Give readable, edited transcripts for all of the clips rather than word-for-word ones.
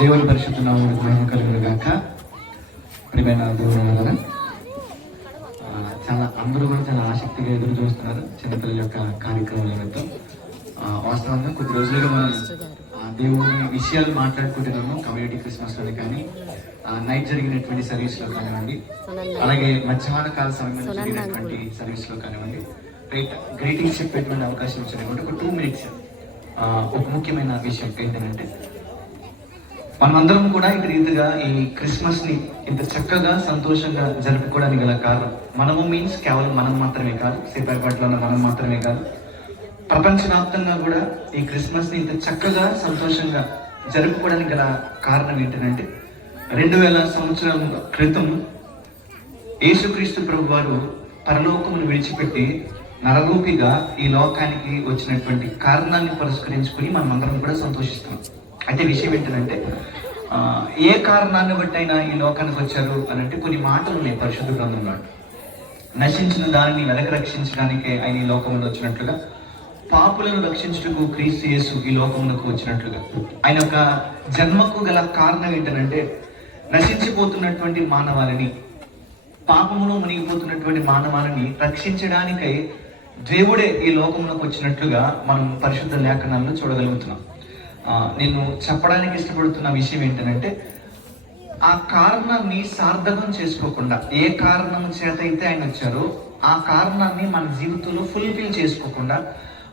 దేవుని పరిశుద్ధ నామమునకు మహిమ కలుగును గాక. ప్రియమైన దేవుని వలన అందరూ కూడా చాలా ఆసక్తిగా ఎదురు చూస్తున్నారు చిన్నపిల్లల యొక్క కార్యక్రమం నిమిత్తం. వాస్తవంగా కొద్ది రోజులుగా మనం దేవుని విషయాలు మాట్లాడుకుంటున్నాము. కమ్యూనిటీ క్రిస్మస్లో కానీ నైట్ జరిగినటువంటి సర్వీస్లో కానివ్వండి, అలాగే మధ్యాహ్న కాల సమయంలో జరిగినటువంటి సర్వీస్లో కానివ్వండి, గ్రీటింగ్స్ చెప్పేటువంటి అవకాశం ఇచ్చినటువంటి ఒక 2 minutes ఒక ముఖ్యమైన విషయం ఏంటంటే, మనమందరం కూడా ఇటు రీతిగా ఈ క్రిస్మస్ ని ఇంత చక్కగా సంతోషంగా జరుపుకోవడానికి గల కారణం మనము మీన్స్ కేవలం మనం మాత్రమే కాదు, సీతాపేటలో ఉన్న మనం మాత్రమే కాదు, ప్రపంచవ్యాప్తంగా కూడా ఈ క్రిస్మస్ ని ఇంత చక్కగా సంతోషంగా జరుపుకోవడానికి గల కారణం ఏంటంటే, 2000 సంవత్సరాల క్రితం యేసుక్రీస్తు ప్రభు వారు పరలోకమును విడిచిపెట్టి నరరూపిగా ఈ లోకానికి వచ్చినటువంటి కారణాన్ని పురస్కరించుకుని మనం అందరం కూడా సంతోషిస్తున్నాం. అయితే విషయం ఏంటంటే, ఏ కారణాన్ని బట్టి అయినా ఈ లోకానికి వచ్చారు అని అంటే కొన్ని మాటలు ఉన్నాయి పరిశుద్ధ గ్రంథంలో. నశించిన దానిని వెనక రక్షించడానికి ఆయన ఈ లోకంలో వచ్చినట్లుగా, పాపులను రక్షించుటకు క్రీస్తు యేసు ఈ లోకమునకు వచ్చినట్లుగా, ఆయన యొక్క జన్మకు గల కారణం ఏంటంటే, నశించిపోతున్నటువంటి మానవాళిని, పాపములో మునిగిపోతున్నటువంటి మానవాళిని రక్షించడానికై దేవుడే ఈ లోకమునకు వచ్చినట్లుగా మనం పరిశుద్ధ లేఖనాలను చూడగలుగుతున్నాం. నేను చెప్పడానికి ఇష్టపడుతున్న విషయం ఏంటంటే, ఆ కారణాన్ని సార్థకం చేసుకోకుండా, ఏ కారణం చేత అయితే ఆయన వచ్చారో ఆ కారణాన్ని మన జీవితంలో ఫుల్ఫిల్ చేసుకోకుండా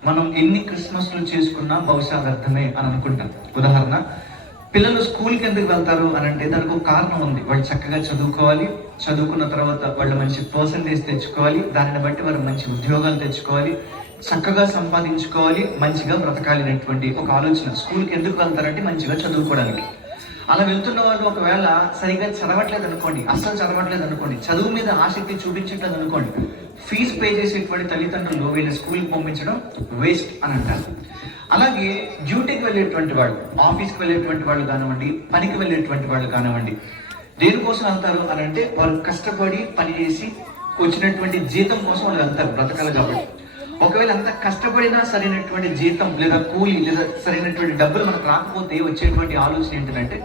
మనం ఎన్ని క్రిస్మస్లు చేసుకున్నా బహుశా వ్యర్థమే అని అనుకుంటాం. ఉదాహరణ, పిల్లలు స్కూల్కి ఎందుకు వెళ్తారు అని అంటే దానికి ఒక కారణం ఉంది. వాళ్ళు చక్కగా చదువుకోవాలి, చదువుకున్న తర్వాత వాళ్ళు మంచి పర్సంటేజ్ తెచ్చుకోవాలి, దానిని బట్టి వారు మంచి ఉద్యోగాలు తెచ్చుకోవాలి, చక్కగా సంపాదించుకోవాలి, మంచిగా బ్రతకాలి అనేటువంటి ఒక ఆలోచన. స్కూల్కి ఎందుకు వెళ్తారంటే మంచిగా చదువుకోవడానికి. అలా వెళ్తున్న వాళ్ళు ఒకవేళ సరిగ్గా చదవట్లేదు అనుకోండి, అస్సలు చదవట్లేదు అనుకోండి, చదువు మీద ఆసక్తి చూపించట్లేదు అనుకోండి, ఫీజు పే చేసేటువంటి తల్లిదండ్రులు వీళ్ళ స్కూల్కి పంపించడం వేస్ట్ అని అంటారు. అలాగే డ్యూటీకి వెళ్ళేటువంటి వాళ్ళు, ఆఫీస్కి వెళ్ళేటువంటి వాళ్ళు కానివ్వండి, పనికి వెళ్ళేటువంటి వాళ్ళు కానివ్వండి, దేనికోసం వెళ్తారు అని అంటే వారు కష్టపడి పని చేసి వచ్చినటువంటి జీతం కోసం వాళ్ళు వెళ్తారు, బ్రతకాలి కాబట్టి. ఒకవేళ అంత కష్టపడినా సరైనటువంటి జీతం లేదా కూలి లేదా సరైనటువంటి డబ్బులు మనకు రాకపోతే వచ్చేటువంటి ఆలోచన ఏంటంటే,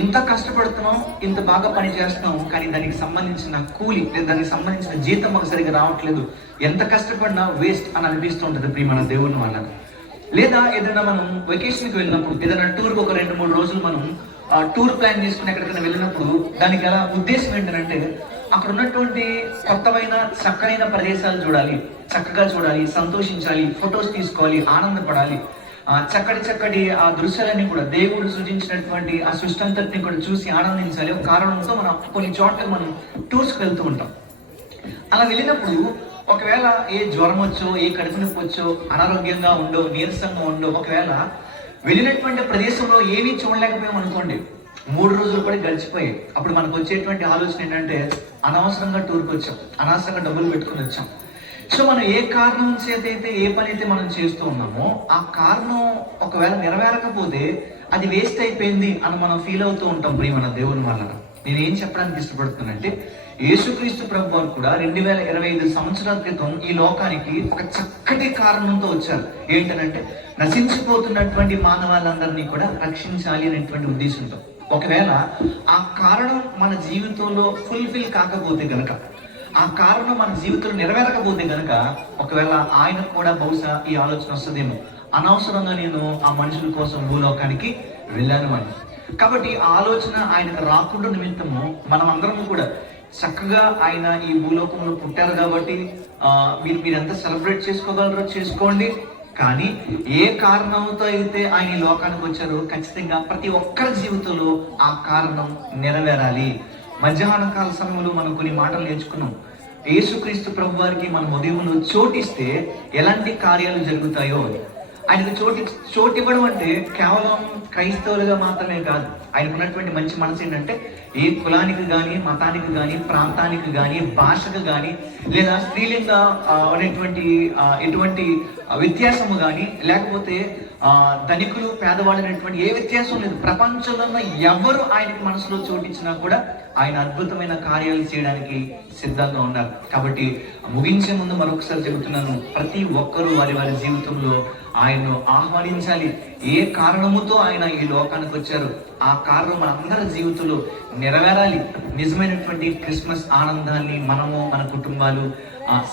ఇంత కష్టపడుతున్నాం, ఇంత బాగా పని చేస్తున్నాం, కానీ దానికి సంబంధించిన కూలి లేదా దానికి సంబంధించిన జీతం మాకు సరిగ్గా రావట్లేదు, ఎంత కష్టపడినా వేస్ట్ అని అనిపిస్తూ ఉంటుంది ప్రియమైన దేవుని వల్ల. లేదా ఏదైనా మనం వెకేషన్కి వెళ్ళినప్పుడు, ఏదైనా టూర్కి ఒక 2-3 రోజులు మనం టూర్ ప్లాన్ చేసుకుని ఎక్కడికైనా వెళ్ళినప్పుడు దానికి గల ఉద్దేశం ఏంటంటే, అక్కడ ఉన్నటువంటి కొత్తమైన చక్కనైన ప్రదేశాలు చూడాలి, చక్కగా చూడాలి, సంతోషించాలి, ఫొటోస్ తీసుకోవాలి, ఆనందపడాలి, చక్కటి ఆ దృశ్యాలన్నీ కూడా దేవుడు సృజించినటువంటి ఆ సృష్టి అంతటిని కూడా చూసి ఆనందించాలి. ఒక కారణంతో మనం కొన్ని చోట్ల మనం టూర్స్కి వెళ్తూ ఉంటాం. అలా వెళ్ళినప్పుడు ఒకవేళ ఏ జ్వరం వచ్చో, ఏ కడుపు నొప్పి వచ్చో, అనారోగ్యంగా ఉండో, నీరసంగా ఉండో, ఒకవేళ వెళ్ళినటువంటి ప్రదేశంలో ఏమీ చూడలేకపోయాం అనుకోండి, 3 రోజులు కూడా గడిచిపోయాయి. అప్పుడు మనకు వచ్చేటువంటి ఆలోచన ఏంటంటే, అనవసరంగా టూర్కి వచ్చాం, అనవసరంగా డబ్బులు పెట్టుకుని వచ్చాం. సో మనం ఏ కారణం చేత అయితే ఏ పని అయితే మనం చేస్తూ ఉన్నామో ఆ కారణం ఒకవేళ నెరవేరకపోతే అది వేస్ట్ అయిపోయింది అని మనం ఫీల్ అవుతూ ఉంటాం ప్రియమైన దేవుని వల్ల. నేనేం చెప్పడానికి ఇష్టపడుతున్నానంటే, యేసుక్రీస్తు ప్రభు వారు కూడా 2025 సంవత్సరాల క్రితం ఈ లోకానికి ఒక చక్కటి కారణంతో వచ్చారు. ఏంటనంటే, నశించిపోతున్నటువంటి మానవాళ్ళందరినీ కూడా రక్షించాలి అనేటువంటి ఉద్దేశంతో. ఒకవేళ ఆ కారణం మన జీవితంలో ఫుల్ఫిల్ కాకపోతే గనక, ఆ కారణం మన జీవితంలో నెరవేరకపోతే గనక, ఒకవేళ ఆయనకు కూడా బహుశా ఈ ఆలోచన వస్తుందేమో, అనవసరంగా నేను ఆ మనుషుల కోసం భూలోకానికి వెళ్ళాను అని. కాబట్టి ఆ ఆలోచన ఆయనకు రాకుండా నిమిత్తము మనం అందరము కూడా చక్కగా ఆయన ఈ భూలోకంలో పుట్టారు కాబట్టి మీరు ఎంత సెలబ్రేట్ చేసుకోగలరో చేసుకోండి, కానీ ఏ కారణంతో అయితే ఆయన ఈ లోకానికి వచ్చారో ఖచ్చితంగా ప్రతి ఒక్కరి జీవితంలో ఆ కారణం నెరవేరాలి. మధ్యాహ్న కాల సమయంలో మనం కొన్ని మాటలు నేర్చుకున్నాం. యేసుక్రీస్తు ప్రభు వారికి మన ఉదయంలో చోటిస్తే ఎలాంటి కార్యాలు జరుగుతాయో. ఆయనకు చోటు ఇవ్వడం అంటే కేవలం క్రైస్తవులుగా మాత్రమే కాదు. ఆయనకు ఉన్నటువంటి మంచి మనసు ఏంటంటే, ఏ కులానికి కానీ, మతానికి కానీ, ప్రాంతానికి కానీ, భాషకు కానీ, లేదా స్త్రీలింగ అనేటువంటి ఎటువంటి వ్యత్యాసము కానీ, లేకపోతే ధనికులు పేదవాళ్ళు అనేటువంటి ఏ వ్యత్యాసం లేదు. ప్రపంచంలో ఉన్న ఎవరు ఆయనకి మనసులో చోటిచ్చినా కూడా ఆయన అద్భుతమైన కార్యాలు చేయడానికి సిద్ధంగా ఉన్నారు. కాబట్టి ముగించే ముందు మరొకసారి చెబుతున్నాను, ప్రతి ఒక్కరూ వారి వారి జీవితంలో ఆయన్ను ఆహ్వానించాలి. ఏ కారణముతో ఆయన ఈ లోకానికి వచ్చారు ఆ కారణం మనందరి జీవితంలో నెరవేరాలి. నిజమైనటువంటి క్రిస్మస్ ఆనందాన్ని మనము, మన కుటుంబాలు,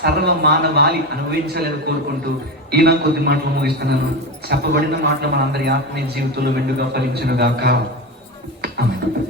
సర్వ మానవాళి అనుభవించాలని కోరుకుంటూ ఈయన కొద్ది మాటలు ముగిస్తున్నాను. చెప్పబడిన మాటలు మనందరి ఆత్మీయ జీవితంలో మెండుగా ఫలించును గాక. ఆమేన్.